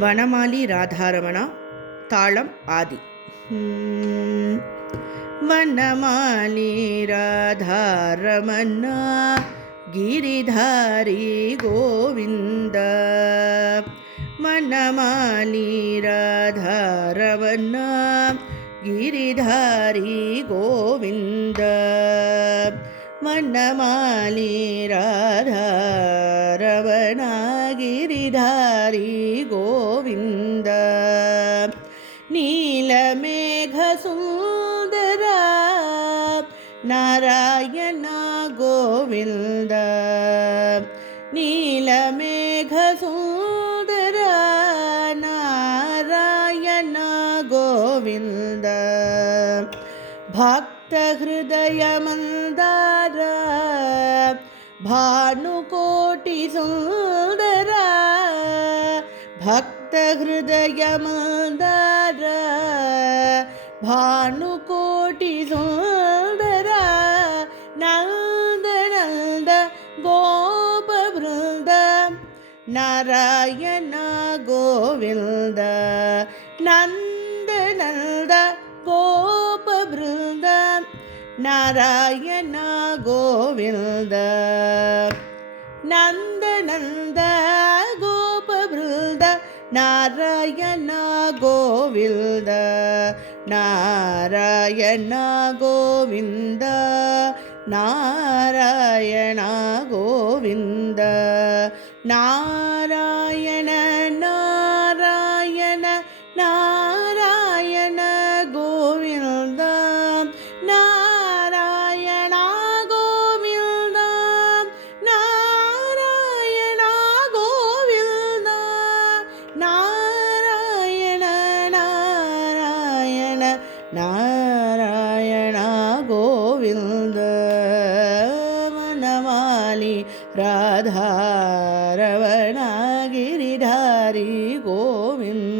வனமாலி ராதாரமணா. தாளம் ஆதி. வனமாலி ராதாரமணா கிரிதாரி கோவிந்த. வனமாலி ராதாரமணா கிரிதாரி கோவிந்த. வனமாலி ராதாரமணா கிரிதாரி கோவிந்த. நீலமேக சுந்தர நாராயண கோவிந்த. நீலமேக சுந்தர நாராயண கோவிந்த. பக்த ஹிருதய மந்தார ಭಾನುಕೋಟಿ ಸುಂದರ. ಭಕ್ತ ಹೃದಯ ಮಂದಾರ ಭಾನುಕೋಟಿ ಸುಂದರ. ನಂದ ನಂದ ಗೋಪ ಬೃಂದ ನಾರಾಯಣ ಗೋವಿಂದ. ನಂದ ನಂದ ಗೋಪ ಬೃಂದ ನಾರಾಯಣ ಗೋವಿಂದ. ನಂದ ನಂದ ಗೋಪ ಬೃಂದ ನಾರಾಯಣ ಗೋವಿಂದ. ನಾರಾಯಣ ಗೋವಿಂದ ನಾರಾಯಣ ಗೋವಿಂದ. ನಾರಾಯಣ ನಾರಾಯಣ ನಾರಾಯಣ ಗೋವಿಂದ. ನಾರಾಯಣ ಗೋವಿಂದ ನಾರಾಯಣ ಗೋವಿಂದ. ನಾರಾಯಣ ನಾರಾಯಣ ನಾರಾಯಣ ಗೋವಿಂದ. ವನಮಾಲಿ ರಾಧಾರಮಣ ಗಿರಿಧಾರಿ ಗೋವಿಂದ.